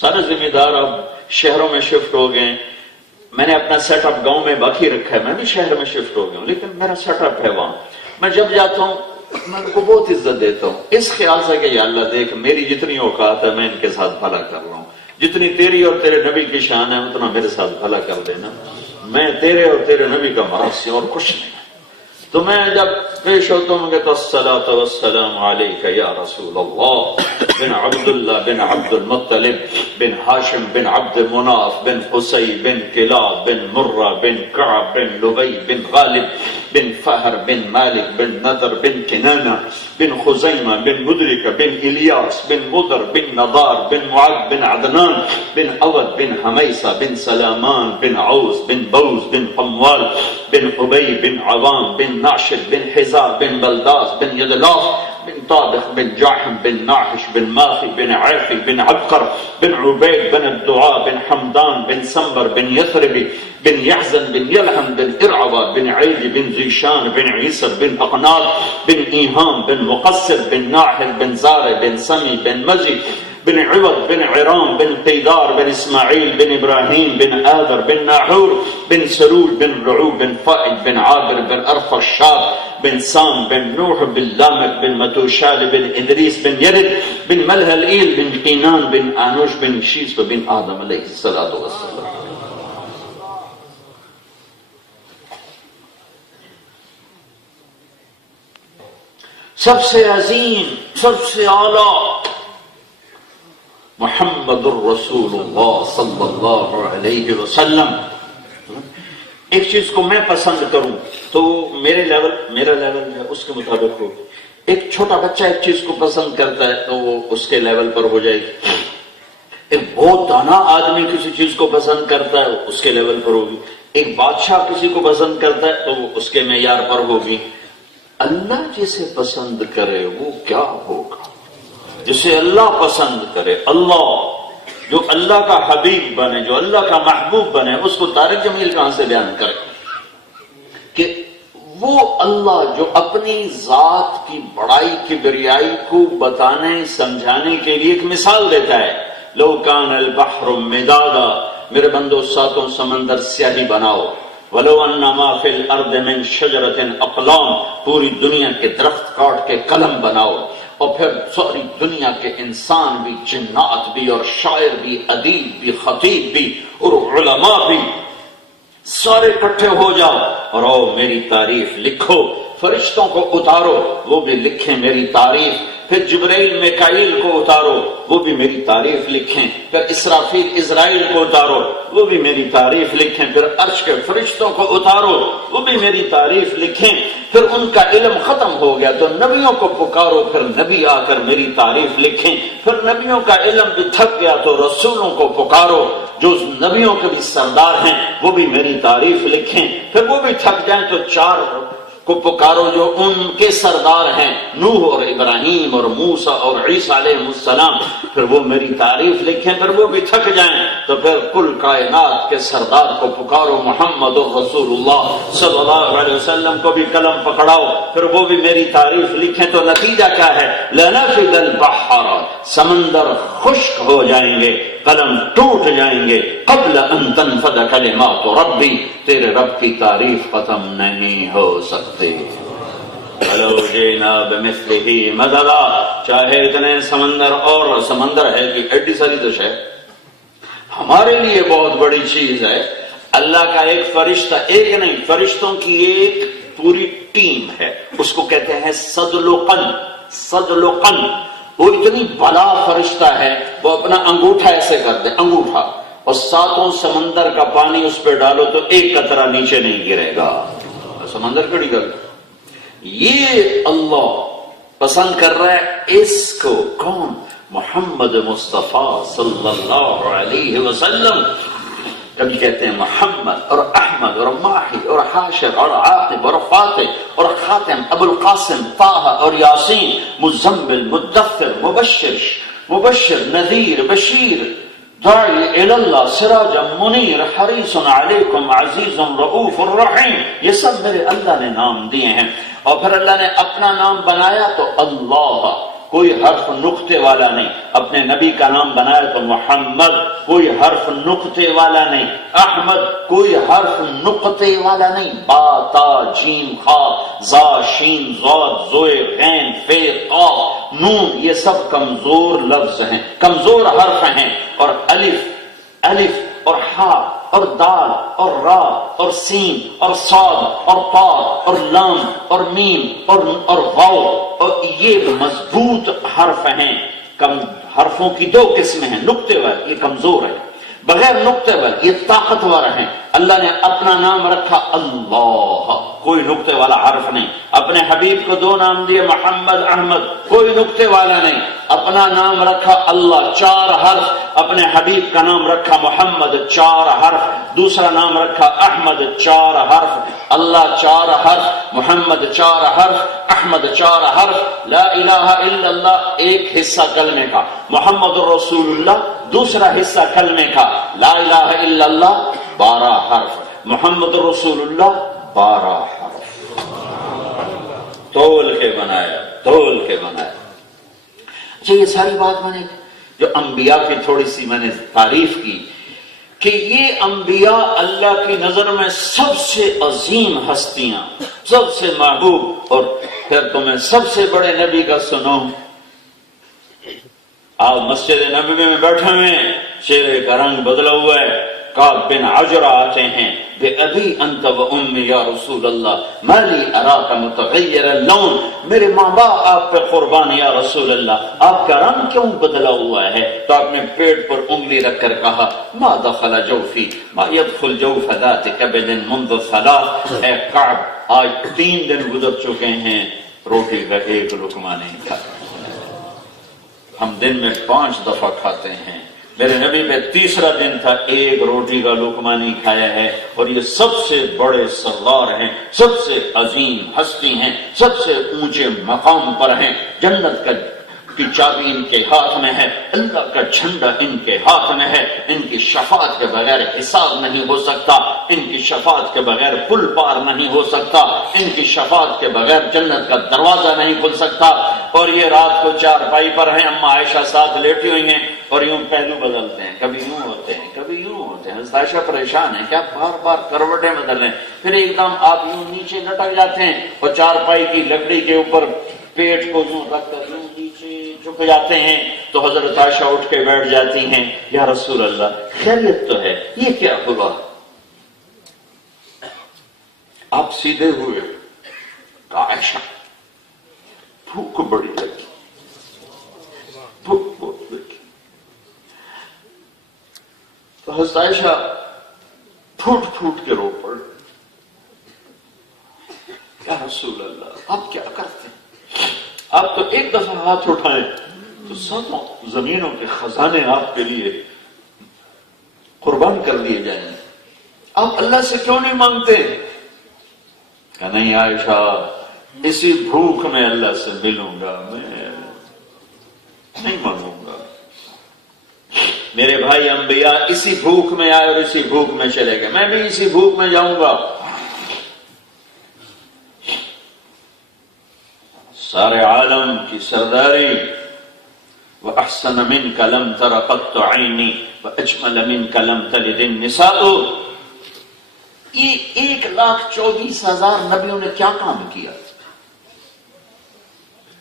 سارے ذمہ دار اب شہروں میں شفٹ ہو گئے. میں نے اپنا سیٹ اپ گاؤں میں باقی رکھا ہے, میں بھی شہر میں شفٹ ہو گیا ہوں, لیکن میرا سیٹ اپ ہے وہاں. میں جب جاتا ہوں میں ان کو بہت عزت دیتا ہوں, اس خیال سے کہ یا اللہ دیکھ میری جتنی اوقات ہے میں ان کے ساتھ بھلا کر رہا ہوں, جتنی تیری اور تیرے نبی کی شان ہے اتنا میرے ساتھ بھلا کر دینا. میں تیرے اور تیرے نبی کا مراسی اور کچھ نہیں. تو میں جب پیش ہوتا ہوں کہتا الصلاۃ والسلام علیک یا رسول اللہ بن عبداللہ بن عبد المطلب بن ہاشم بن عبد مناف بن قصی بن کلاب بن مرہ بن کعب بن لبی بن غالب بن فہر بن مالک بن نضر بن کنانہ بن خزیمہ بن مدرک بن الیاس بن مضر بن نضار بن معد بن عدنان بن عود بن حمیسہ بن سلامان بن عوس بن بوز بن قموال بن عبی بن عوام بن ناشد بن حزار بن بلداس بن یدلاف بن طابخ بن جاحم بن ناحش بن ماخي بن عافي بن عبقر بن عبيد بن الدعاء بن حمدان بن سنبر بن يثربي بن يحزن بن يلحم بن إرعوى بن عيد بن زيشان بن عيسر بن أقناط بن إيهام بن مقصر بن ناحل بن زارع بن سمي بن مزي بن عوض بن عرام بن قيدار بن إسماعيل بن إبراهيم بن آذر بن ناحور بن سرول بن رعوب بن فائد بن عابر بن أرفى الشاب بن سام بن نوح بن لامك بن متوشال بن إدريس بن يرد بن ملهلئيل بن قينان بن آنوش بن شيس بن آدم عليه الصلاة والسلام. سب سے عظیم سب سے اعلیٰ محمد الرسول اللہ صلی اللہ علیہ وسلم. ایک چیز کو میں پسند کروں تو میرا لیول ہے اس کے مطابق ہو. ایک چھوٹا بچہ ایک چیز کو پسند کرتا ہے تو وہ اس کے لیول پر ہو جائے گی. ایک بہت دانا آدمی کسی چیز کو پسند کرتا ہے اس کے لیول پر ہوگی. ایک بادشاہ کسی کو پسند کرتا ہے تو وہ اس کے معیار پر ہوگی. اللہ جسے پسند کرے وہ کیا ہوگا؟ جسے اللہ پسند کرے, اللہ جو اللہ کا حبیب بنے, جو اللہ کا محبوب بنے, اس کو طارق جمیل کہاں سے بیان کرے کہ وہ اللہ جو اپنی ذات کی بڑائی کی بریائی کو بتانے سمجھانے کے لیے ایک مثال دیتا ہے. لو کان البحر مدادا, میرے بندو ساتوں سمندر سیاہی بناؤ. ولو انما فی الارض من شجرۃ اقلام, پوری دنیا کے درخت کاٹ کے قلم بناؤ, اور پھر ساری دنیا کے انسان بھی, جنات بھی, اور شاعر بھی, ادیب بھی, خطیب بھی, اور علماء بھی, سارے اکٹھے ہو جاؤ اور او میری تعریف لکھو. فرشتوں کو اتارو وہ بھی لکھیں میری تعریف. پھر جبرائیل میکائیل کو اتارو وہ بھی میری تعریف لکھیں. پھر اسرافیل اسرائیل کو اتارو وہ بھی میری تعریف لکھیں. پھر عرش کے فرشتوں کو اتارو وہ بھی میری تعریف لکھیں. پھر ان کا علم ختم ہو گیا تو نبیوں کو پکارو, پھر نبی آ کر میری تعریف لکھیں. پھر نبیوں کا علم بھی تھک گیا تو رسولوں کو پکارو جو نبیوں کے بھی سردار ہیں وہ بھی میری تعریف لکھیں. پھر وہ بھی تھک جائیں تو چار کو پکارو جو ان کے سردار ہیں, نوح اور ابراہیم اور موسیٰ اور عیسیٰ علیہ السلام, پھر وہ میری تعریف لکھیں. پھر وہ بھی تھک جائیں تو پھر کل کائنات کے سردار کو پکارو, محمد رسول اللہ صلی اللہ علیہ وسلم کو بھی قلم پکڑاؤ, پھر وہ بھی میری تعریف لکھیں. تو نتیجہ کیا ہے؟ لنفد البحر, سمندر خشک ہو جائیں گے, قلم ٹوٹ جائیں گے, قبل ان تنفد کلمات ربی, تیرے رب کی تعریف ختم نہیں ہو سکتی. وَلَوْ جِئْنَا بِمِثْلِهِ مَدَدًا, چاہے اتنے سمندر, اور سمندر ہے کہ ایڈی ساری تو ہے, ہمارے لیے بہت بڑی چیز ہے. اللہ کا ایک فرشتہ, ایک نہیں, فرشتوں کی ایک پوری ٹیم ہے, اس کو کہتے ہیں صدلقن. صدلقن وہ اتنی بڑا فرشتہ ہے, وہ اپنا انگوٹھا ایسے کر دے, انگوٹھا, اور ساتوں سمندر کا پانی اس پہ ڈالو تو ایک قطرہ نیچے نہیں گرے گا. سمندر کڑی گل. یہ اللہ پسند کر رہا ہے اس کو. کون؟ محمد مصطفیٰ صلی اللہ علیہ وسلم. کبھی کہتے ہیں محمد اور احمد اور ماہی اور حاشر اور عاقب اور فاتح اور خاتم, ابو القاسم, طه اور یاسین, مزمل, مدثر, مبشر, نذیر, بشیر, داعی الی اللہ, سراج منیر, حریص علیکم, عزیز رؤوف الرحیم. یہ سب میرے اللہ نے نام دیے ہیں. اور پھر اللہ نے اپنا نام بنایا تو اللہ, کوئی حرف نقطے والا نہیں. اپنے نبی کا نام بنایا تو محمد، کوئی حرف نقطے والا نہیں. احمد کوئی حرف نقطے والا نہیں. با تا جیم خا زا شین ضاد زوئے غین فے قاف نون یہ سب کمزور لفظ ہیں، کمزور حرف ہیں. اور الف اور ہا اور دال اور را اور سین اور صاد اور طا اور لام اور میم اور واو اور یہ مضبوط حرف ہیں. کم حرفوں کی دو قسمیں ہیں، نقطے والے یہ کمزور ہے، بغیر نقطے والے یہ طاقتور ہیں. اللہ نے اپنا نام رکھا اللہ، کوئی نقطے والا حرف نہیں. اپنے حبیب کو دو نام دیے محمد احمد، کوئی نقطے والا نہیں. اپنا نام رکھا اللہ، 4 حرف. اپنے حبیب کا نام رکھا محمد، 4 حرف. دوسرا نام رکھا احمد، 4 حرف. اللہ 4 حرف، محمد 4 حرف، احمد 4 حرف. لا الہ الا اللہ ایک حصہ کلمے کا، محمد رسول اللہ دوسرا حصہ کلمے کا. لا الہ الا اللہ 12 حرف، محمد رسول اللہ 12 حرف. تول کے بنایا، تول کے بنایا. اچھا یہ ساری بات میں نے جو انبیاء کی تھوڑی سی میں نے تعریف کی کہ یہ انبیاء اللہ کی نظر میں سب سے عظیم ہستیاں، سب سے محبوب. اور پھر تمہیں سب سے بڑے نبی کا سنو. آپ مسجد نبوی میں بیٹھے ہوئے ہیں، چہرے کا رنگ بدلا ہوا ہے. کعب بن عجرہ آتے ہیں، بے ابی انت و امی یا رسول اللہ ما لی اراک متغیر اللون، میرے ماں باپ آپ پہ قربان یا رسول اللہ، آپ کا رنگ کیوں بدلا ہوا ہے؟ تو آپ نے پیٹ پر انگلی رکھ کر کہا ما دخل جوفی ما يدخل جوف ذات کبد منذ 3. اے کعب آج 3 دن گزر چکے ہیں، روٹی کا ایک لقمہ نہیں کھاتے. ہم دن میں 5 دفعہ کھاتے ہیں، میرے نبی پہ 3را دن تھا، ایک روٹی کا لقمہ نہیں کھایا ہے. اور یہ سب سے بڑے سردار ہیں، سب سے عظیم ہستی ہیں، سب سے اونچے مقام پر ہیں. جنت کی چابی ان کے ہاتھ میں ہے، اللہ کا جھنڈا ان کے ہاتھ میں ہے. ان کی شفاعت کے بغیر حساب نہیں ہو سکتا، ان کی شفاعت کے بغیر پل پار نہیں ہو سکتا، ان کی شفاعت کے بغیر جنت کا دروازہ نہیں کھل سکتا. اور یہ رات کو چارپائی پر ہیں، اما عائشہ ساتھ لیٹی ہوئی ہیں اور یوں پہلو بدلتے ہیں، کبھی یوں ہوتے ہیں کبھی یوں ہوتے ہیں. حضرت عائشہ پریشان ہیں، کیا بار بار کروٹیں بدل رہے ہیں. پھر ایک دم آپ یوں نیچے لٹک جاتے ہیں اور چارپائی کی لکڑی کے اوپر پیٹ کو یوں رکھ کر یوں نیچے جھک جاتے ہیں. تو حضرت عائشہ اٹھ کے بیٹھ جاتی ہیں، یا رسول اللہ خیریت تو ہے، یہ کیا ہوا؟ آپ سیدھے ہوئے. عائشہ بھوک بڑی لگی، بھوک بہت لگی. تو حضرت عائشہ پھوٹ پھوٹ کے رو پڑ. یا رسول اللہ آپ کیا کرتے ہیں؟ آپ تو ایک دفعہ ہاتھ اٹھائیں تو ساتوں زمینوں کے خزانے آپ کے لیے قربان کر دیے جائیں. آپ اللہ سے کیوں نہیں مانگتے؟ کہ نہیں عائشہ اسی بھوک میں اللہ سے ملوں گا، میں نہیں مانگوں گا. میرے بھائی انبیاء اسی بھوک میں آئے اور اسی بھوک میں چلے گئے، میں بھی اسی بھوک میں جاؤں گا. سارے عالم کی سرداری. وَأَحْسَنَ مِنْكَ لَمْ تَرَ قَطُّ عَيْنِي وَأَجْمَلَ مِنْكَ لَمْ تَلِدِ النِّسَاءُ. یہ 1,24,000 نبیوں نے کیا کام کیا؟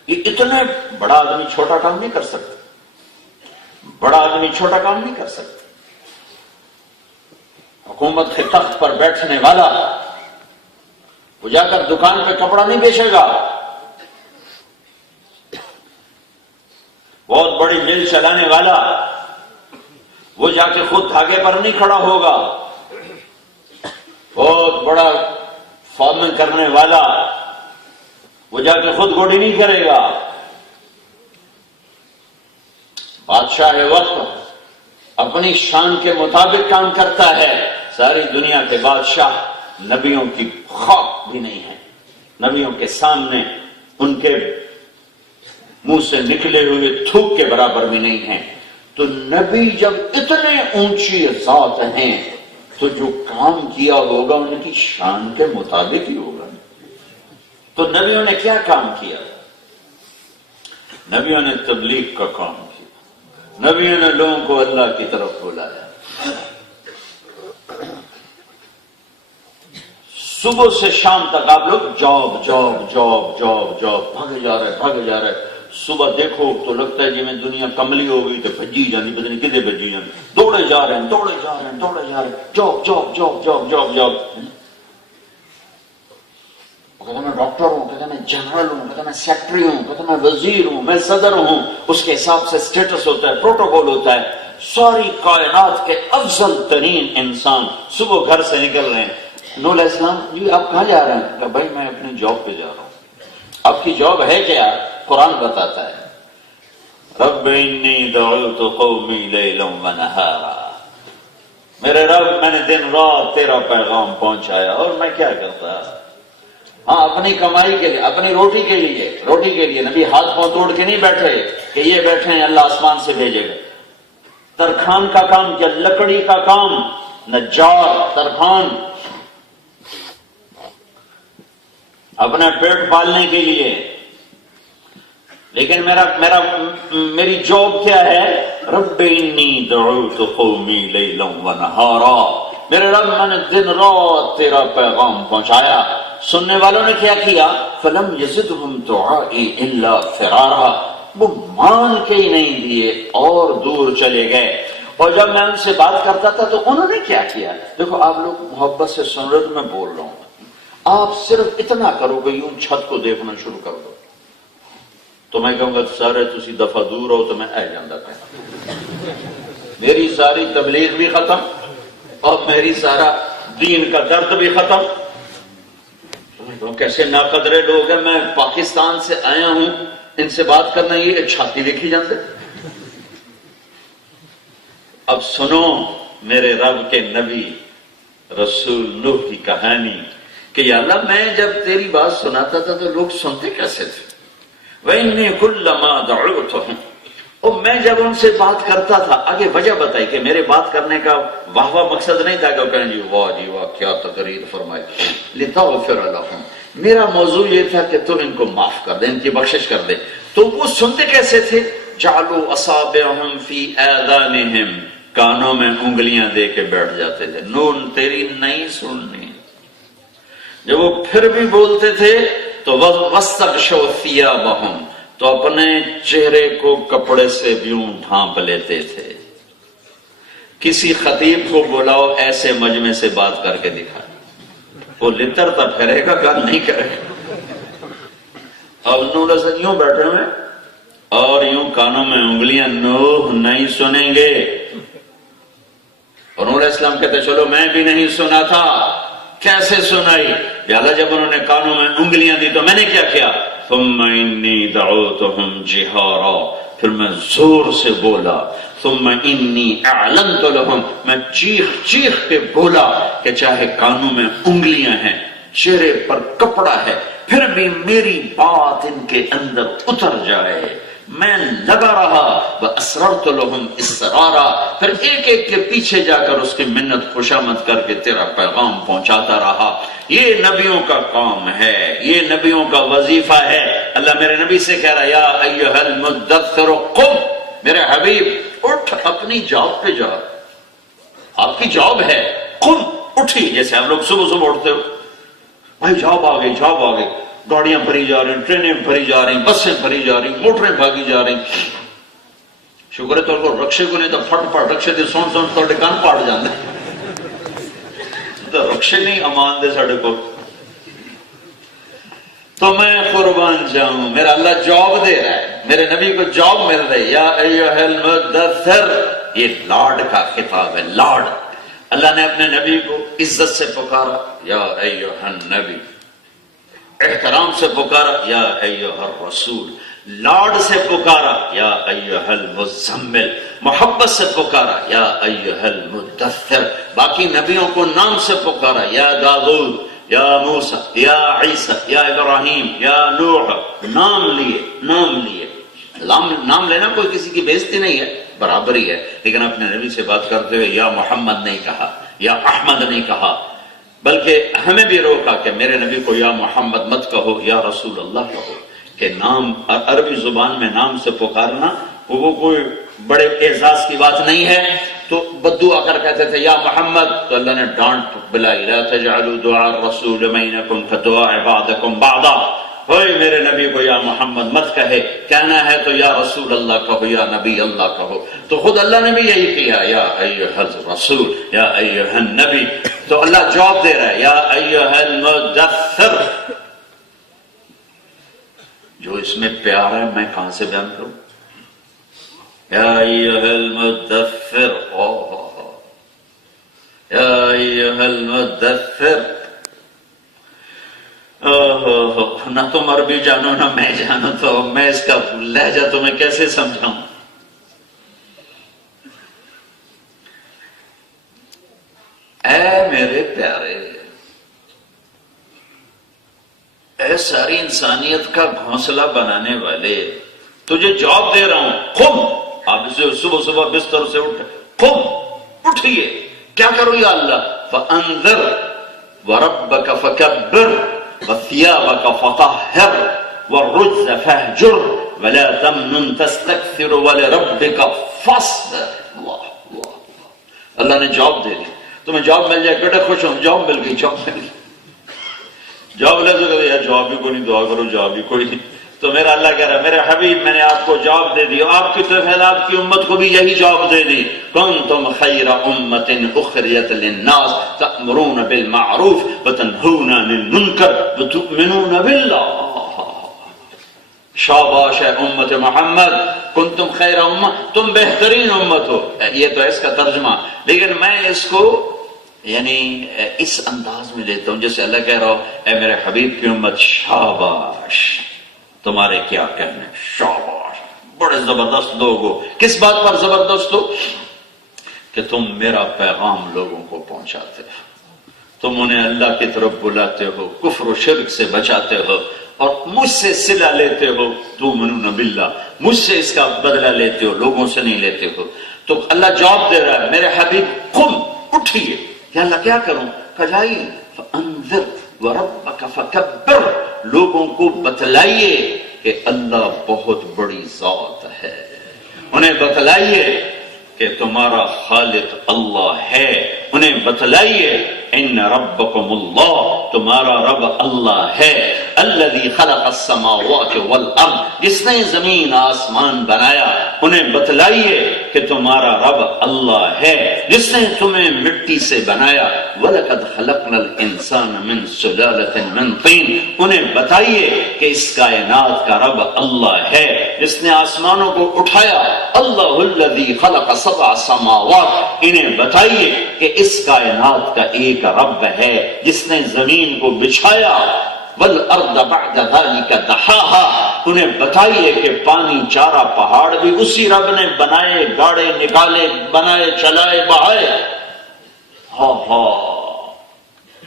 یہ اتنے بڑا آدمی چھوٹا کام نہیں کر سکتا، بڑا آدمی چھوٹا کام نہیں کر سکتا. حکومت کے تخت پر بیٹھنے والا وہ جا کر دکان پہ کپڑا نہیں بیچے گا، بہت بڑی مل چلانے والا وہ جا کے خود دھاگے پر نہیں کھڑا ہوگا، بہت بڑا فارمنگ کرنے والا وہ جا کے خود گوڑی نہیں کرے گا. بادشاہ وقت اپنی شان کے مطابق کام کرتا ہے. ساری دنیا کے بادشاہ نبیوں کی خوف بھی نہیں ہے، نبیوں کے سامنے ان کے منہ سے نکلے ہوئے تھوک کے برابر بھی نہیں ہیں. تو نبی جب اتنے اونچی ذات ہیں تو جو کام کیا ہوگا ان کی شان کے مطابق ہی ہوگا. تو نبیوں نے کیا کام کیا؟ نبیوں نے تبلیغ کا کام کیا، نبیوں نے لوگوں کو اللہ کی طرف بلایا. صبح سے شام تک آپ لوگ job job job job job بھاگے جا رہے. صبح دیکھو تو لگتا ہے جی میں دنیا کملی ہو گئی تو بھجی جانی، پتہ نہیں کدے بھجی جانی، دوڑے جا رہے ہیں job job job job job job. کہتا میں ڈاکٹر ہوں، کہتا میں جنرل ہوں، کہتا میں سیکٹری ہوں، کہتا میں وزیر ہوں، میں صدر ہوں. اس کے حساب سے سٹیٹس ہوتا ہے، پروٹوکول ہوتا ہے. ساری کائنات کے افضل ترین انسان صبح گھر سے نکل رہے ہیں. نوح علیہ السلام جی آپ کہاں جا رہے ہیں؟ کہ بھائی میں اپنی جاب پہ جا رہا ہوں. آپ کی جاب ہے کیا؟ قرآن بتاتا ہے رب انی دعوت قومی لیلا ونہارا، میرے رب میں نے دن رات تیرا پیغام پہنچایا. اور میں کیا کرتا؟ ہاں اپنی کمائی کے لیے، اپنی روٹی کے لیے. نبی ہاتھ پاؤں توڑ کے نہیں بیٹھے کہ یہ بیٹھے ہیں اللہ آسمان سے بھیجے گا. ترخان کا کام کیا؟ لکڑی کا کام، نجار، ترخان، اپنا پیٹ پالنے کے لیے. لیکن میری جاب کیا ہے؟ رب انی دعوت قومی لیلا ونہارا، میرے رب میں نے دن رات تیرا پیغام پہنچایا. سننے والوں نے کیا کیا؟ فلم یزدہم دعائی الا فرارا، وہ مان کے ہی نہیں دیے اور دور چلے گئے. اور جب میں ان سے بات کرتا تھا تو انہوں نے کیا کیا؟ دیکھو آپ لوگ محبت سے سن رہے تو میں بول رہا ہوں، آپ صرف اتنا کرو کہ یوں چھت کو دیکھنا شروع کر دو تو میں کہوں گا سارے تسی دفعہ دور ہو تو میں آ جاندہ تھا. میری ساری تبلیغ بھی ختم اور میری سارا دین کا درد بھی ختم. کیسے ناقدرے لوگ ہیں، میں پاکستان سے آیا ہوں، ان سے بات کرنا یہ چھاتی لکھی جاندے. اب سنو میرے رب کے نبی رسول نوح کی کہانی کہ یا اللہ میں جب تیری بات سناتا تھا تو لوگ سنتے کیسے تھے؟ وَإِنِّي كُلَّمَا دَعُوتُهُمْ، اور میں جب ان سے بات کرتا تھا، آگے وجہ بتائی کہ میرے بات کرنے کا واہ مقصد نہیں تھا کہ وہ کہیں جی واہ کیا تقریر فرمائی. لِتَغْفِرَ لَهُمْ، میرا موضوع یہ تھا کہ تو ان کو معاف کر دے، ان کی بخشش کر دے. تو وہ سنتے کیسے تھے؟ جعلوا اصابعهم فی آذانہم، کانوں میں انگلیاں دے کے بیٹھ جاتے تھے. نون تیری نہیں سننی. جب وہ پھر بھی بولتے تھے تو وَاسْتَغْشَوْا ثِيَابَهُمْ، تو اپنے چہرے کو کپڑے سے بیوں ڈھانپ لیتے تھے. کسی خطیب کو بلاؤ ایسے مجمع سے بات کر کے دکھا، وہ لترتا پھرے گا گل نہیں کرے گا. اب نور سے یوں بیٹھے ہوئے اور یوں کانوں میں انگلیاں، نوح نہیں سنیں گے. اور نور اسلام کہتے چلو میں بھی نہیں سنا تھا. کیسے سنائی؟ اللہ جب انہوں نے کانوں میں انگلیاں دی تو میں نے کیا کیا؟ ثم انی دعوتہم جہارا، پھر میں زور سے بولا. ثم انی اعلنت لہم، میں چیخ کے بولا کہ چاہے کانوں میں انگلیاں ہیں، چہرے پر کپڑا ہے، پھر بھی میری بات ان کے اندر اتر جائے. میں لگا رہا وَأَسْرَرْتُ لَهُمْ إِسْرَارًا، پھر ایک کے پیچھے جا کر اس کی منت خوشامد کر کے تیرا پیغام پہنچاتا رہا. یہ نبیوں کا کام ہے، یہ نبیوں کا وظیفہ ہے. اللہ میرے نبی سے کہہ رہا یا ایھا المدثر قم، میرے حبیب اٹھ، اپنی جاب پہ جا. آپ کی جاب ہے، قم، اٹھی. جیسے ہم لوگ صبح صبح اٹھتے ہو، بھائی جاب آ گئی، گاڑیاں بھری جا رہی ہیں، ٹرینیں بھری جا رہی ہیں، بسیں بھری جا رہی ہیں، موٹریں بھاگی جا رہی ہیں. شکر ہے تو رکشے کو نہیں تو پھٹ پھٹ رکشے دے سون تو کان پاڑ جاندے. تو رکشے نہیں امان دے ساڑے کو. تو میں قربان جاؤں، میرا اللہ جاب دے رہا ہے، میرے نبی کو جاب مل رہی. یا ایھا المدثر، یہ لاڈ کا خطاب ہے، لاڈ. اللہ نے اپنے نبی کو عزت سے پکارا یا ایھا النبی، احترام سے پکارا یا ایھا الرسول، لاڈ سے پکارا یا ایھا المزمل، محبت سے پکارا یا ایھا المدثر. باقی نبیوں کو نام سے پکارا، یا داؤد، یا موسیٰ، یا عیسیٰ، یا ابراہیم، یا نوح. نام لیے. نام لینا کوئی کسی کی بےزتی نہیں ہے، برابری ہے. لیکن اپنے نبی سے بات کرتے ہوئے یا محمد نہیں کہا، یا احمد نہیں کہا، بلکہ ہمیں بھی روکا کہ میرے نبی کو یا محمد مت کہو، یا رسول اللہ کہو. کہ نام عربی زبان میں نام سے پکارنا وہ کوئی بڑے اعزاز کی بات نہیں ہے. تو بدعا کر کہتے تھے یا محمد، تو اللہ نے ڈانٹ بلائی لا تجعلوا دعاء الرسول بینکم کدعاء بعضکم بعضا، اوے میرے نبی کو یا محمد مت کہے، کہنا ہے تو یا رسول اللہ کہو یا نبی اللہ کہو. تو خود اللہ نے بھی یہی کیا یا ایھا الرسول یا ایھا النبی. تو اللہ جواب دے رہا ہے یا ایھا المدثر. جو اس میں پیار ہے میں کہاں سے بیان کروں؟ یا ایھا المدثر، یا ایھا المدثر. نہ تم عربی جانو نہ میں جانو، تو میں اس کا لہجہ تمہیں کیسے سمجھاؤں؟ اے میرے پیارے، اے ساری انسانیت کا گھونسلہ بنانے والے، تجھے جواب دے رہا ہوں، قم. آپ صبح صبح بستر سے اٹھ، قم، اٹھئے. کیا کرو یا اللہ؟ فانذر وربک فکبر وثيابك فطهر والرجز فاهجر ولا تمنن تستكثر ولربك فاصبر. اللہ نے جواب دے دی. تمہیں جواب مل جائے بیٹا خوش ہوں، جواب مل گئی، جواب مل گئی. جواب لے سکتے یار جواب بھی کوئی نہیں، دعا کرو جواب بھی کوئی نہیں. تو میرا اللہ کہہ رہا ہے میرے حبیب میں نے آپ کو جواب دے دی، آپ کی طرف ہے آپ کی امت کو بھی یہی جواب دے دی. کنتم خیر امت اخرجت للناس تأمرون بالمعروف وتنہون عن المنکر وتؤمنون باللہ. شاباش ہے امت محمد، کنتم خیر امت، تم بہترین امت ہو. یہ تو ہے اس کا ترجمہ، لیکن میں اس کو یعنی اس انداز میں لیتا ہوں جیسے اللہ کہہ رہا ہو اے میرے حبیب کی امت شاباش، تمہارے کیا کہنے، شاباش، بڑے زبردست لوگ ہو. کس بات پر زبردست ہو؟ کہ تم میرا پیغام لوگوں کو پہنچاتے ہو، تم انہیں اللہ کی طرف بلاتے ہو، کفر و شرک سے بچاتے ہو، اور مجھ سے صلہ لیتے ہو. تؤمنون باللہ، مجھ سے اس کا بدلہ لیتے ہو، لوگوں سے نہیں لیتے ہو. تو اللہ جواب دے رہا ہے میرے حبیب قم، اٹھئے. یا اللہ کیا کروں؟ کہائیے فانذر وربک فکبر، لوگوں کو بتلائیے کہ اللہ بہت بڑی ذات ہے. انہیں بتلائیے کہ تمہارا خالق اللہ ہے. انہیں بتلائیے ان ربکم اللہ، تمہارا رب اللہ ہے. الذی خلق السماوات والارض، جس نے زمین آسمان بنایا. انہیں بتلائیے کہ تمہارا رب اللہ ہے جس نے تمہیں مٹی سے بنایا. وَلَقَدْ خَلَقْنَا الْإِنسَانَ مِنْ سُلَالَةٍ مِنْ طِينٍ، انہیں بتائیے کہ اس کائنات کا رب اللہ ہے جس نے آسمانوں کو اٹھایا. اللہ الذی خلق سبع سماوات، انہیں بتائیے کہ اس کائنات کا ایک رب ہے جس نے زمین کو بچھایا. والارض بعد ذلك دحاها، انہیں بتائیے کہ پانی چارہ پہاڑ بھی اسی رب نے بنائے، گاڑے نکالے، بنائے، چلائے، بہائے.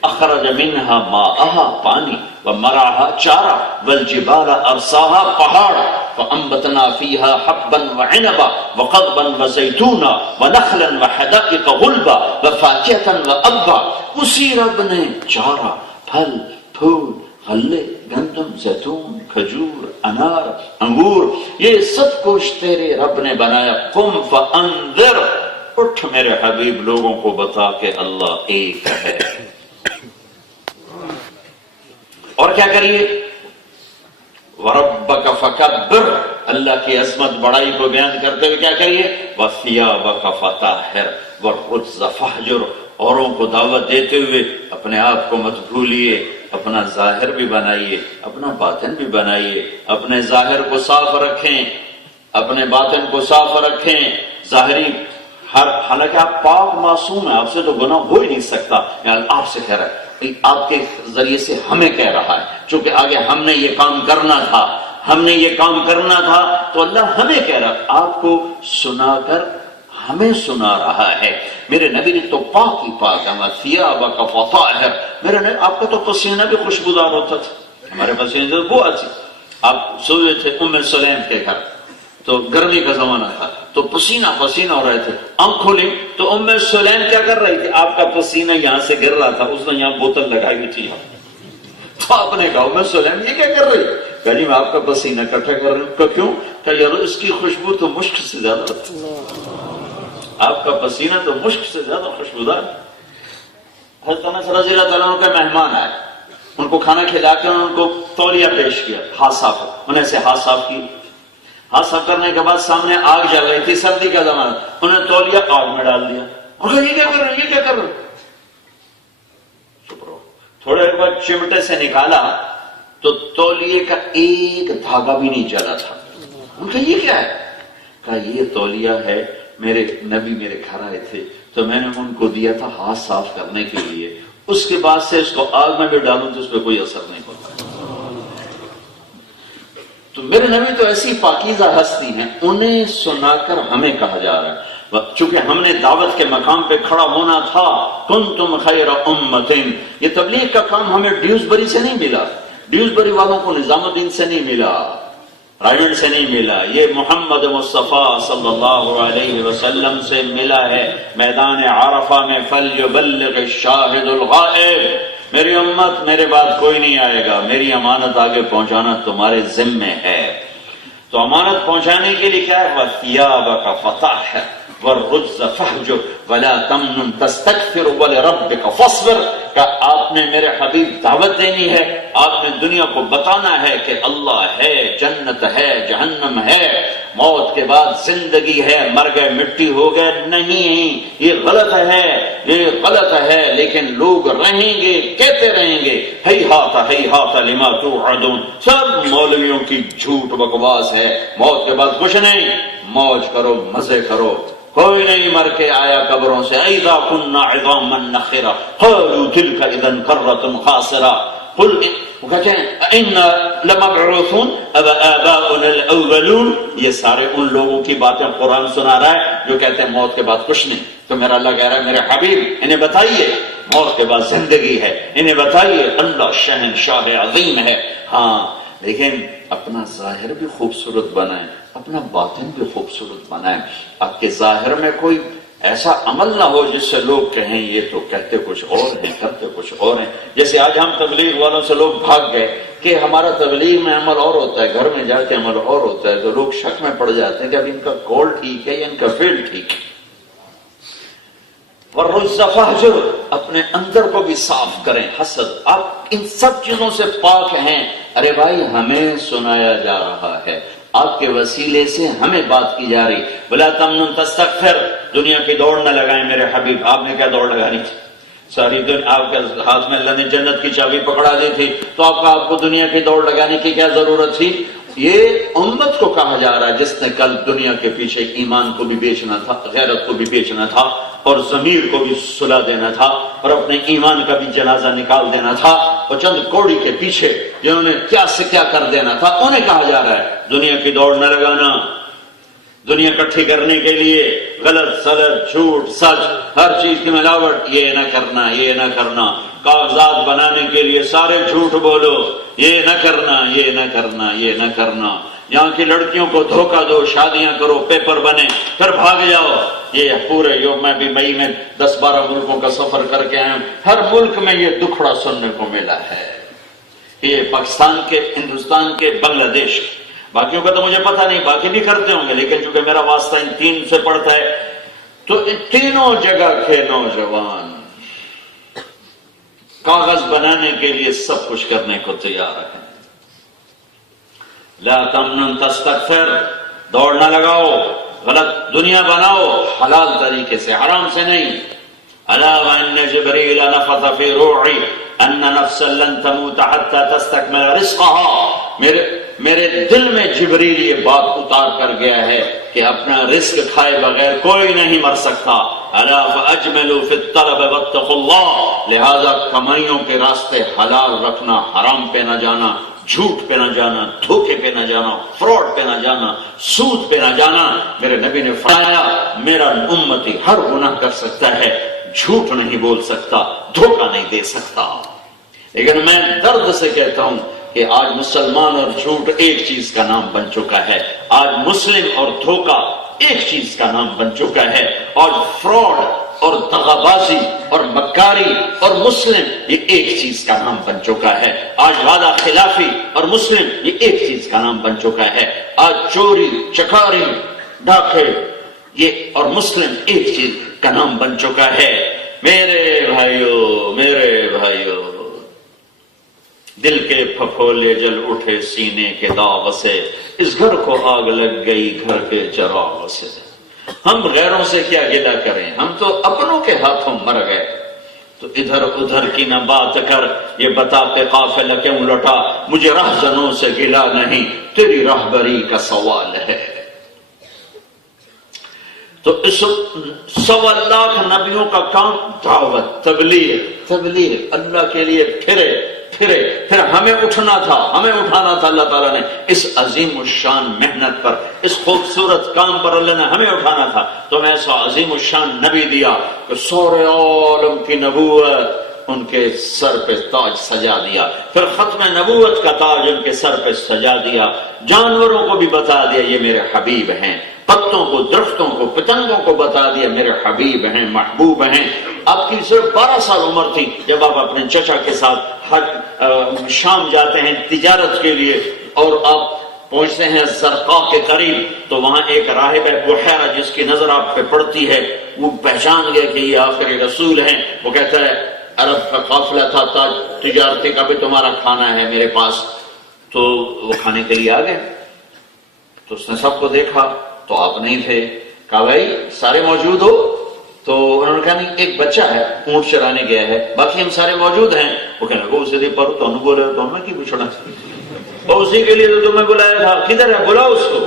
اخرج منها ماءها، پانی، ومرعها چارہ، والجبال ارساها پہاڑ، فانبتنا فيها حبا وعنبا وقضبا وزيتونا ونخلا وحدائق غلبا وفاكهة وابا. اسی رب نے چارہ، پھل، پھول، غلے، گندم، زیتون، کھجور، انار، انگور، یہ سب کچھ تیرے رب نے بنایا. قم فانذر، اٹھ میرے حبیب لوگوں کو بتا کہ اللہ ایک ہے. اور کیا کریے؟ وربک فکبر، اللہ کی عظمت بڑائی کو بیان کرتے ہوئے کیا کریے؟ وثیابک فطہر والرجز فاہجر، اوروں کو دعوت دیتے ہوئے اپنے آپ کو مت بھولیے. اپنا ظاہر بھی بنائیے، اپنا باطن بھی بنائیے. اپنے ظاہر کو صاف رکھیں، اپنے باطن کو صاف رکھیں. ظاہری حالانکہ آپ پاک معصوم ہیں، آپ سے تو گناہ ہو ہی نہیں سکتا. یعنی آپ سے کہہ رہا ہے، آپ کے ذریعے سے ہمیں کہہ رہا ہے، چونکہ آگے ہم نے یہ کام کرنا تھا، ہم نے یہ کام کرنا تھا، تو اللہ ہمیں کہہ رہا ہے، آپ کو سنا کر ہمیں سنا رہا ہے. میرے نبی نے تو پاک ہی پاک ہے. ثیابک فطہر، میرے نبی آپ کا تو پسینہ بھی خوشبودار ہوتا تھا، ہمارے پسینے سے بو اچھی. آپ سوئے تھے ام سلیم کے گھر، تو گرمی کا زمانہ تھا، تو پسینہ پسینہ ہو رہے تھے. آنکھ کھولی تو ام سلیم کیا کر رہی تھی؟ آپ کا پسینہ یہاں سے گر رہا تھا، اس نے یہاں بوتل لگائی ہوئی تھی. تو آپ نے کہا ام سلیم یہ کیا کر رہی؟ کہ جی میں آپ کا پسینہ اکٹھا کر رہا ہوں. کیوں؟ کہ یار اس کی خوشبو تو مشک سے زیادہ ہے، آپ کا پسینہ تو مشک سے زیادہ خوشبودار. حضرت انس رضی اللہ تعالیٰ عنہ کا مہمان آئے، ان کو کھانا کھلا کے ان کو تولیہ پیش کیا، ہاتھ صاف ہو، انہیں سے ہاتھ صاف کی. ہاتھ صاف کرنے کے بعد سامنے آگ جل رہی تھی، سردی کا زمانہ، انہیں تولیہ آگ میں ڈال دیا. یہ کیا کر رہے ہیں، یہ کیا کر رہے ہیں؟ چپ رہو. تھوڑے دیر بعد چمٹے سے نکالا تو تولیے کا ایک دھاگا بھی نہیں جلا تھا. ان کا یہ کیا ہے؟ کہا یہ تولیہ ہے، میرے نبی میرے گھر آئے تھے تو میں نے ان کو دیا تھا ہاتھ صاف کرنے کے لیے، اس کے بعد سے اس کو آگ میں بھی ڈالوں تو اس پہ کوئی اثر نہیں ہوتا. تو میرے نبی تو ایسی پاکیزہ ہستی ہیں، انہیں سنا کر ہمیں کہا جا رہا ہے، چونکہ ہم نے دعوت کے مقام پہ کھڑا ہونا تھا. کنتم خیر امت، یہ تبلیغ کا کام ہمیں ڈیوزبری سے نہیں ملا، ڈیوزبری والوں کو نظام الدین سے نہیں ملا، رائمنڈ سے نہیں ملا، یہ محمد مصطفیٰ صلی اللہ علیہ وسلم سے ملا ہے. میدان عرفہ میں فلیبلغ الشاہد الغائب، میری امت میرے بعد کوئی نہیں آئے گا، میری امانت آگے پہنچانا تمہارے ذمے ہے. تو امانت پہنچانے کے لیے کیا ہے؟ وَثِيَابَكَ فَطَهِّرْ وَالرُّجْزَ فَاهْجُرْ وَلَا تَمْنُنْ تَسْتَكْثِرْ وَلِرَبِّكَ فَاصْبِرْ. کہ آپ نے میرے حبیب دعوت دینی ہے، آپ نے دنیا کو بتانا ہے کہ اللہ ہے، جنت ہے، جہنم ہے، موت کے بعد زندگی ہے، مر گئے مٹی ہو گئے. نہیں، یہ غلط ہے، یہ غلط ہے، لیکن لوگ رہیں گے، کہتے رہیں گے ہیہات لما توعدون. سب مولویوں کی جھوٹ بکواس ہے، موت کے بعد کچھ نہیں، موج کرو، مزے کرو. کوئی نہیں مر کے آیا قبروں سے. اذا كنا عظاما نخرا قالوا تلك اذا كرة خاسرة قل وہ کہتے ہیں انا لمبعوثون اب آباؤنا الاولون. یہ سارے ان لوگوں کی باتیں قرآن سنا رہا ہے جو کہتے ہیں موت کے بعد کچھ نہیں. تو میرا اللہ کہہ رہا ہے میرے حبیب انہیں بتائیے موت کے بعد زندگی ہے، انہیں بتائیے اللہ شہنشاہ عظیم ہے. ہاں لیکن اپنا ظاہر بھی خوبصورت بنائیں، اپنا باطن بھی خوبصورت بنائیں. آپ کے ظاہر میں کوئی ایسا عمل نہ ہو جس سے لوگ کہیں یہ تو کہتے کچھ اور ہیں کرتے کچھ اور ہیں. جیسے آج ہم تبلیغ والوں سے لوگ بھاگ گئے کہ ہمارا تبلیغ میں عمل اور ہوتا ہے، گھر میں جا کے عمل اور ہوتا ہے، تو لوگ شک میں پڑ جاتے ہیں کہ اب ان کا قول ٹھیک ہے یا ان کا فعل ٹھیک ہے. وَالرُّجْزَ فَاهْجُرْ، اپنے اندر کو بھی صاف کریں. حسد، آپ ان سب چیزوں سے پاک ہیں. ارے بھائی ہمیں سنایا جا رہا ہے، آپ کے وسیلے سے ہمیں بات کی جا رہی. وَلَا تَمْنُنْ تَسْتَكْثِرْ، دنیا کی دوڑ نہ لگائیں میرے حبیب. آپ نے کیا دوڑ لگانی تھی؟ ساری دنیا آپ کے ہاتھ میں اللہ نے جنت کی چابی پکڑا دی تھی، تو آپ کو دنیا کی دوڑ لگانے کی کیا ضرورت تھی؟ یہ امت کو کہا جا رہا ہے جس نے کل دنیا کے پیچھے ایمان کو بھی بیچنا تھا، غیرت کو بھی بیچنا تھا، اور ضمیر کو بھی صلح دینا تھا، اور اپنے ایمان کا بھی جنازہ نکال دینا تھا، اور چند کوڑی کے پیچھے جنہوں نے کیا سے کیا کر دینا تھا انہیں کہا جا رہا ہے دنیا کی دوڑ نہ لگانا. دنیا اکٹھی کرنے کے لیے غلط سلط جھوٹ سچ ہر چیز کی ملاوٹ، یہ نہ کرنا، یہ نہ کرنا. کاغذات بنانے کے لیے سارے جھوٹ بولو، یہ نہ کرنا، یہ نہ کرنا، یہ نہ کرنا. یہاں کی لڑکیوں کو دھوکہ دو، شادیاں کرو، پیپر بنے، پھر بھاگ جاؤ. یہ پورے یوم میں بھی مئی میں 10-12 ملکوں کا سفر کر کے آیا ہوں، ہر ملک میں یہ دکھڑا سننے کو ملا ہے. یہ پاکستان کے، ہندوستان کے، بنگلہ دیش کے، باقیوں کا تو مجھے پتہ نہیں، باقی بھی کرتے ہوں گے، لیکن چونکہ میرا واسطہ ان 3 سے پڑتا ہے تو ان تینوں جگہ کے نوجوان کاغذ بنانے کے لیے سب کچھ کرنے کو تیار ہیں. لا تمنن تستكثر، دوڑ نہ لگاؤ، غلط دنیا بناؤ، حلال طریقے سے، حرام سے نہیں. الا وان جبريل نفث في روعي ان نفسا لن تموت حتى تستكمل رزقها. میرے دل میں جبریل یہ بات اتار کر گیا ہے کہ اپنا رزق کھائے بغیر کوئی نہیں مر سکتا. الا فاجملوا في الطلب واتقوا الله، لہذا کمائیوں کے راستے حلال رکھنا، حرام پہ نہ جانا، جھوٹ پہ نہ جانا، دھوکے پہ نہ جانا، فراڈ پہ نہ جانا، سود پہ نہ جانا. میرے نبی نے فرمایا میرا امتی ہر گناہ کر سکتا ہے، جھوٹ نہیں بول سکتا، دھوکہ نہیں دے سکتا. لیکن میں درد سے کہتا ہوں کہ آج مسلمان اور جھوٹ ایک چیز کا نام بن چکا ہے. آج مسلم اور دھوکہ ایک چیز کا نام بن چکا ہے، اور فراڈ اور دغابازی اور مکاری اور مسلم یہ ایک چیز کا نام بن چکا ہے۔ آج وعدہ خلافی اور مسلم یہ ایک چیز کا نام بن چکا ہے۔ آج چوری چکاری ڈاکے یہ اور مسلم ایک چیز کا نام بن چکا ہے۔ میرے بھائیو دل کے پھپھولے جل اٹھے سینے کے داغ سے، اس گھر کو آگ لگ گئی گھر کے چراغ سے۔ ہم غیروں سے کیا گلہ کریں، ہم تو اپنوں کے ہاتھوں مر گئے۔ تو ادھر ادھر کی نہ بات کر، یہ بتا کہ قافلہ کیوں لٹا، مجھے رہزنوں سے گلہ نہیں، تیری راہبری کا سوال ہے۔ تو اس 1.25 لاکھ نبیوں کا کام دعوت، تبلیغ اللہ کے لیے پھر ہمیں اٹھنا تھا، ہمیں اٹھانا تھا۔ اللہ تعالیٰ نے اس عظیم الشان محنت پر، اس خوبصورت کام پر اللہ نے ہمیں اٹھانا تھا، تو ہمیں ایسا عظیم الشان نبی دیا کہ سورے عالم کی نبوت ان کے سر پہ تاج سجا دیا، پھر ختم نبوت کا تاج ان کے سر پہ سجا دیا، جانوروں کو بھی بتا دیا یہ میرے حبیب ہیں، پتوں کو، درختوں کو، پتنگوں کو بتا دیا میرے حبیب ہیں، محبوب ہیں۔ آپ کی صرف 12 سال عمر تھی جب آپ اپنے چچا کے ساتھ شام جاتے ہیں تجارت کے لیے، اور آپ پہنچتے ہیں زرقاء کے قریب، تو وہاں ایک راہب ہے بحیرہ جس کی نظر آپ پہ پڑتی ہے، وہ پہچان گیا کہ یہ آخری رسول ہیں۔ وہ کہتا ہے عرب کا قافلہ تھا تجارتی کا، بھی تمہارا کھانا ہے میرے پاس۔ تو وہ کھانے کے لیے آ گئے، تو اس نے سب کو دیکھا تو آپ نہیں تھے، کہا بھائی سارے موجود ہو؟ تو انہوں نے کہا نہیں، ایک بچہ ہے اونٹ چرانے گیا ہے، باقی ہم سارے موجود ہیں۔ وہ کہنے لگا اسے دیکھ پر تو بولے تو میں کی پوچھنا، اور اسی کے لیے تو تمہیں بلایا تھا، کدھر ہے بلاؤ اس کو۔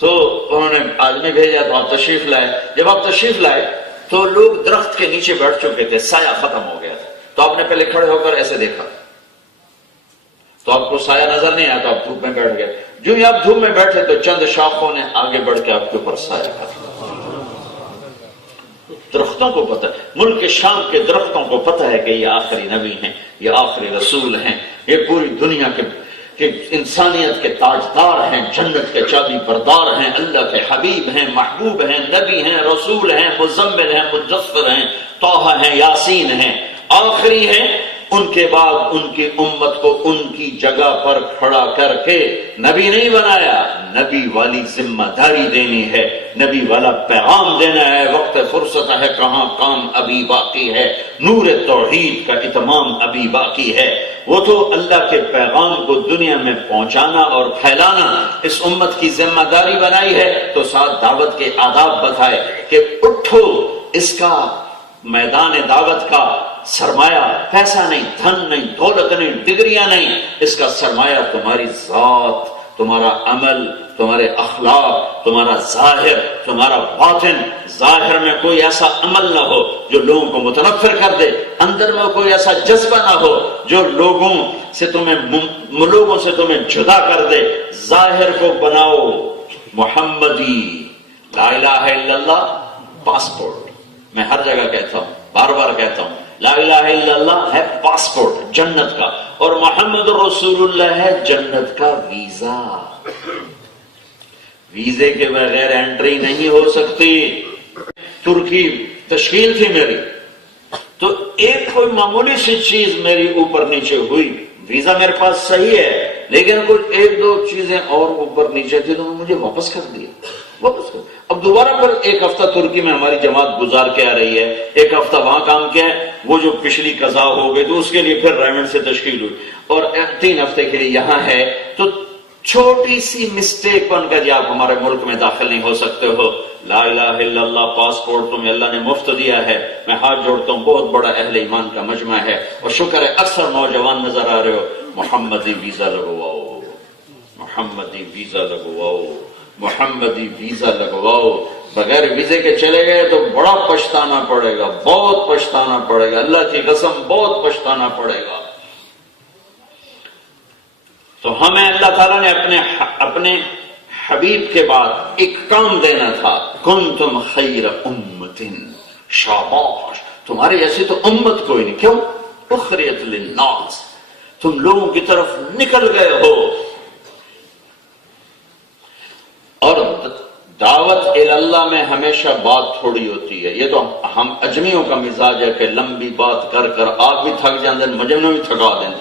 تو انہوں نے آدمی بھیجا تو آپ تشریف لائے۔ جب آپ تشریف لائے تو لوگ درخت کے نیچے بیٹھ چکے تھے، سایہ ختم ہو گیا تھا، تو آپ نے پہلے کھڑے ہو کر ایسے دیکھا تو آپ کو سایہ نظر نہیں آیا، تو آپ دھوپ میں بیٹھ گئے۔ جو ہی آپ دھوپ میں بیٹھے تو چند شاخوں نے آگے بڑھ کے آپ کے اوپر سایہ ختم۔ درختوں کو پتہ ہے، ملک شام کے درختوں کو پتہ ہے کہ یہ آخری نبی ہیں، یہ آخری رسول ہیں، یہ پوری دنیا کے انسانیت کے تاجدار ہیں، جنت کے چابی بردار ہیں، اللہ کے حبیب ہیں، محبوب ہیں، نبی ہیں، رسول ہیں، مزمل ہیں، مدثر ہیں، طٰہٰ ہیں، یاسین ہیں، آخری ہیں۔ ان کے بعد ان کی امت کو ان کی جگہ پر کھڑا کر کے نبی نہیں بنایا، نبی والی ذمہ داری دینی ہے، نبی والا پیغام دینا ہے۔ وقت فرصت ہے کہاں، کام ابھی باقی ہے، نور توحید کا اتمام ابھی باقی ہے۔ وہ تو اللہ کے پیغام کو دنیا میں پہنچانا اور پھیلانا اس امت کی ذمہ داری بنائی ہے، تو ساتھ دعوت کے آداب بتائے کہ اٹھو، اس کا میدان دعوت کا سرمایہ پیسہ نہیں، دھن نہیں، دولت نہیں، ڈگریاں نہیں، اس کا سرمایہ تمہاری ذات، تمہارا عمل، تمہارے اخلاق، تمہارا ظاہر، تمہارا باطن۔ ظاہر میں کوئی ایسا عمل نہ ہو جو لوگوں کو متنفر کر دے، اندر میں کوئی ایسا جذبہ نہ ہو جو لوگوں سے تمہیں جدا کر دے۔ ظاہر کو بناؤ محمدی، لا الہ الا اللہ پاسپورٹ۔ میں ہر جگہ کہتا ہوں، بار بار کہتا ہوں، لا الہ الا اللہ ہے پاسپورٹ جنت کا، اور محمد رسول اللہ ہے جنت کا ویزا۔ ویزے کے بغیر انٹری نہیں ہو سکتی۔ ترکی تشکیل تھی میری، تو ایک کوئی معمولی سی چیز میری اوپر نیچے ہوئی، ویزا میرے پاس صحیح ہے، لیکن کچھ ایک دو چیزیں اور اوپر نیچے تھی، تو مجھے واپس کر دیا، واپس کر۔ اب دوبارہ پھر ایک ہفتہ ترکی میں ہماری جماعت گزار کے آ رہی ہے، ایک ہفتہ وہاں کام کیا ہے، وہ جو پچھلی قضا ہو گئی تو اس کے لیے پھر ریمنڈ سے تشکیل ہوئی، اور 3 ہفتے کے لیے یہاں ہے۔ تو چھوٹی سی مسٹیک بن کر آپ ہمارے ملک میں داخل نہیں ہو سکتے ہو۔ لا الہ الا اللہ پاسپورٹ تمہیں اللہ نے مفت دیا ہے۔ میں ہاتھ جوڑتا ہوں، بہت بڑا اہل ایمان کا مجمع ہے، اور شکر ہے اکثر نوجوان نظر آ رہے ہو۔ محمدی ویزا لگواؤ، محمدی ویزا لگواؤ، محمدی ویزا لگواؤ۔ بغیر ویزے کے چلے گئے تو بڑا پچھتانا پڑے گا، بہت پچھتانا پڑے گا، اللہ کی قسم بہت پچھتانا پڑے گا۔ تو ہمیں اللہ تعالیٰ نے اپنے حبیب کے بعد ایک کام دینا تھا، کنتم خیر امت، شاباش، تمہارے جیسے تو امت کوئی نہیں، کیوں؟ اخرجت للناس، تم لوگوں کی طرف نکل گئے ہو، اور دعوت اللہ میں ہمیشہ بات تھوڑی ہوتی ہے. یہ تو ہم اجمیوں کا مزاج ہے کہ لمبی بات کر کر آپ بھی تھک جاندے مجمع بھی تھکا دیں.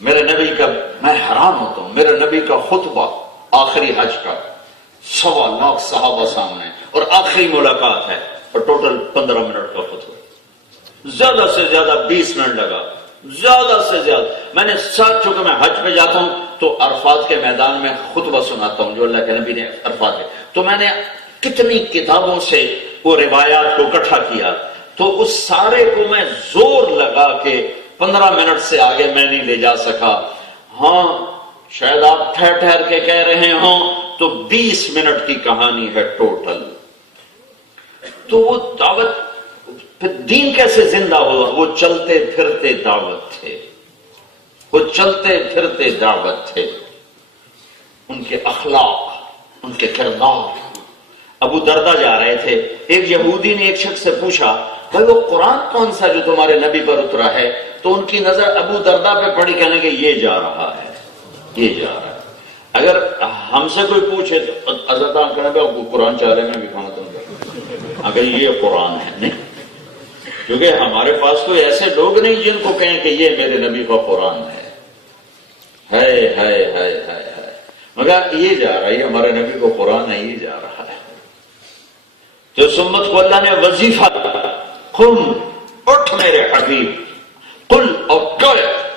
میرے نبی کا میں حیران ہوتا ہوں، میرے نبی کا خطبہ آخری حج کا 1.25 لاکھ صحابہ سامنے اور آخری ملاقات ہے اور ٹوٹل 15 منٹ کا خطبہ. زیادہ سے زیادہ 20 منٹ لگا، زیادہ سے زیادہ. میں نے ساتھ چونکہ میں حج پہ جاتا ہوں تو عرفات کے میدان میں خطبہ سناتا ہوں جو اللہ کے نبی نے عرفات کے، تو میں نے کتنی کتابوں سے وہ روایات کو اکٹھا کیا تو اس سارے کو میں زور لگا کے 15 منٹ سے آگے میں نہیں لے جا سکا. ہاں شاید آپ ٹھہر ٹھہر کے کہہ رہے ہوں تو 20 منٹ کی کہانی ہے ٹوٹل. تو وہ دعوت پھر دین کیسے زندہ ہوا؟ وہ چلتے پھرتے دعوت تھے، وہ چلتے پھرتے دعوت تھے. ان کے اخلاق، ان کے کردار. ابو دردہ جا رہے تھے، ایک یہودی نے ایک شخص سے پوچھا بھائی وہ قرآن کون سا جو تمہارے نبی پر اترا ہے؟ تو ان کی نظر ابو دردہ پہ پڑی، کہنے کہ یہ جا رہا ہے، یہ جا رہا ہے. اگر ہم سے کوئی پوچھے تو حضرت کہنے کہ قرآن چاہ رہے میں بھی کھانا تم، اگر یہ قرآن ہے نہیں، کیونکہ ہمارے پاس کوئی ایسے لوگ نہیں جن کو کہیں کہ یہ میرے نبی کا قرآن ہے. مگر یہ جا رہا ہے، یہ ہمارے نبی کو قرآن ہے، یہ جا رہا ہے. تو سمت کو اللہ نے وظیفہ قم، اٹھ میرے حبیب، قل اور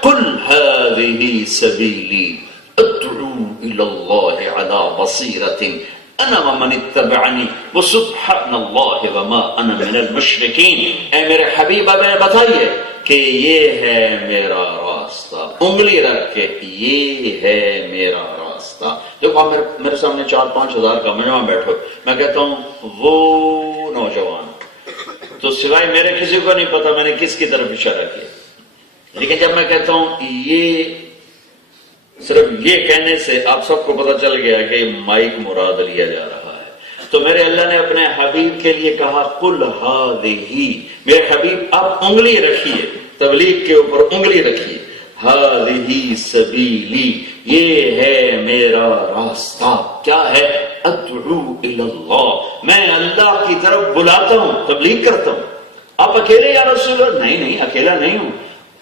قل هذه سبیلی ادعو الى اللہ علی بصیرۃ انا ومن اتبعنی وسبحان اللہ وما انا من المشرکین. اے میرے حبیب اب بتائیے کہ یہ ہے میرا راستہ، انگلی رکھ کے یہ ہے میرا راستہ. دیکھو آپ میرے سامنے 4-5 ہزار کا مجمع بیٹھو، میں کہتا ہوں وہ نوجوان، تو سوائے میرے کسی کو نہیں پتا میں نے کس کی طرف اشارہ کیا. لیکن جب میں کہتا ہوں یہ، صرف یہ کہنے سے آپ سب کو پتا چل گیا کہ مائک مراد لیا جا رہا ہے. تو میرے اللہ نے اپنے حبیب کے لیے کہا قل ہذہ، میرے حبیب آپ انگلی رکھیے، تبلیغ کے اوپر انگلی رکھیے. ہذہ سبیلی، یہ ہے میرا راستہ. کیا ہے؟ ادعو الی اللہ، میں اللہ کی طرف بلاتا ہوں، تبلیغ کرتا ہوں. آپ اکیلے یا رسول اللہ؟ نہیں اکیلا نہیں ہوں.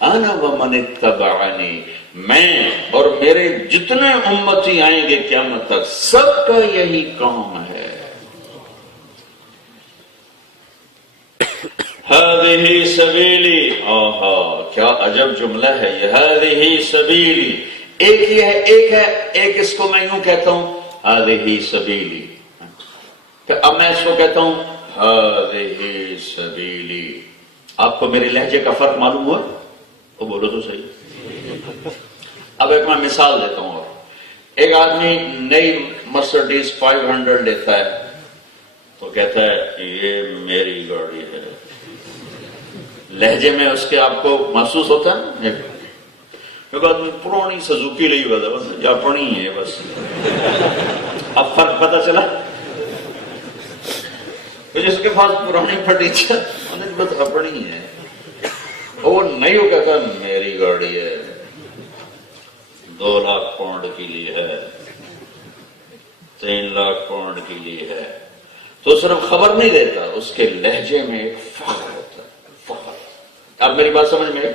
انا ومن اتبعنی، میں اور میرے جتنے امتی آئیں گے قیامت تک سب کا یہی کام ہے. ہذہ سبیلی، آہا کیا عجب جملہ ہے یہ، ہذہ سبیلی. ایک ہی ہے، ایک اس کو میں یوں کہتا ہوں ہذہ سبیلی، اب میں اس کو کہتا ہوں ہذہ سبیلی. آپ کو میرے لہجے کا فرق معلوم ہوا؟ وہ بولو تو صحیح. اب ایک میں مثال دیتا ہوں. اور ایک آدمی نئی مرسڈیز 500 لیتا ہے تو کہتا ہے یہ میری گاڑی ہے. لہجے میں اس کے آپ کو محسوس ہوتا ہے. ایک آدمی پرانی سزوکی لی ہوتا ہے، بس یا پڑی ہے بس. اب فرق پتا چلا، جس کے پاس پرانی فرنیچر بس اپنی ہے، وہ نہیں ہو کہتا میری گاڑی ہے 2 لاکھ پاؤنڈ کے لیے ہے، 3 لاکھ پاؤنڈ کے لیے ہے. تو صرف خبر نہیں دیتا، اس کے لہجے میں ایک فخر ہوتا ہے. فخر. آپ میری بات سمجھ میں؟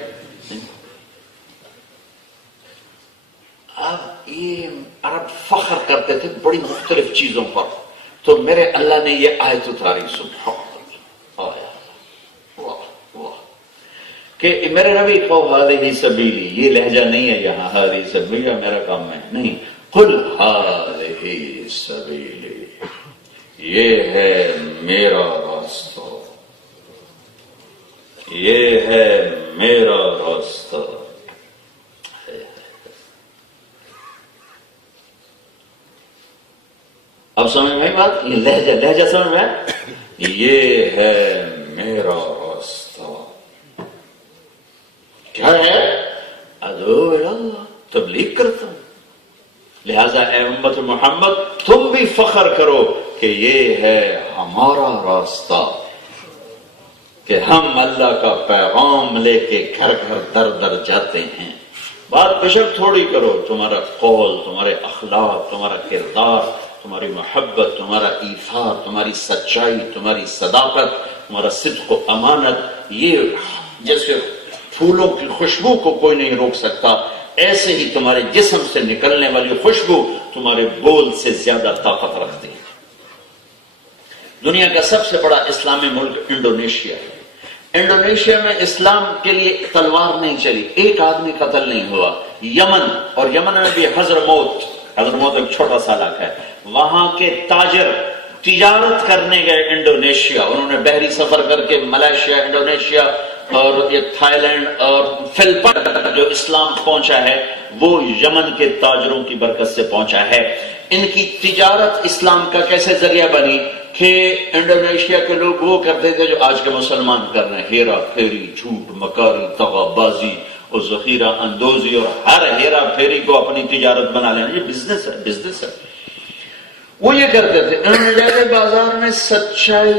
اب یہ عرب فخر کرتے تھے بڑی مختلف چیزوں پر. تو میرے اللہ نے یہ آیت اتاری، سبحان اللہ، کہ میرے نبی کو ہذہ سبیلی، یہ لہجہ نہیں ہے یہاں ہذہ سبیلی میرا کام ہے نہیں. قل ہذہ سبیلی، یہ ہے میرا راستہ، یہ ہے میرا راستہ. اب سمجھ میں بات؟ یہ لہجہ سمجھ میں؟ یہ ہے میرا راستہ. کیا ہے؟ ادعو الی اللہ، تبلیغ کرتا ہوں. لہذا اے امت محمد تم بھی فخر کرو کہ یہ ہے ہمارا راستہ، کہ ہم اللہ کا پیغام لے کے گھر گھر در در جاتے ہیں. بات کشپ تھوڑی کرو، تمہارا قول، تمہارے اخلاق، تمہارا کردار، تمہاری محبت، تمہارا ایثار، تمہاری سچائی، تمہاری صداقت، تمہارا صدق و امانت، یہ جیسے پھولوں کی خوشبو کو کوئی نہیں روک سکتا، ایسے ہی تمہارے جسم سے نکلنے والی خوشبو تمہارے بول سے زیادہ طاقت رکھتی ہے. دنیا کا سب سے بڑا اسلامی ملک انڈونیشیا ہے. انڈونیشیا میں اسلام کے لیے تلوار نہیں چلی، ایک آدمی قتل نہیں ہوا. یمن، اور یمن میں بھی حضرموت ایک چھوٹا سا علاقہ ہے، وہاں کے تاجر تجارت کرنے گئے انڈونیشیا. انہوں نے بحری سفر کر کے ملائیشیا، انڈونیشیا اور یہ تھائی لینڈ اور فلپائن جو اسلام پہنچا ہے وہ یمن کے تاجروں کی برکت سے پہنچا ہے. ان کی تجارت اسلام کا کیسے ذریعہ بنی کہ انڈونیشیا کے لوگ وہ کرتے تھے جو آج کے مسلمان کر رہے ہیں، ہیرا پھیری، جھوٹ، مکاری، دغا بازی اور ذخیرہ اندوزی، اور ہر ہیرا پھیری کو اپنی تجارت بنا لینا. یہ بزنس ہے. وہ یہ کرتے تھے. انہوں نے جا کے بازار میں سچائی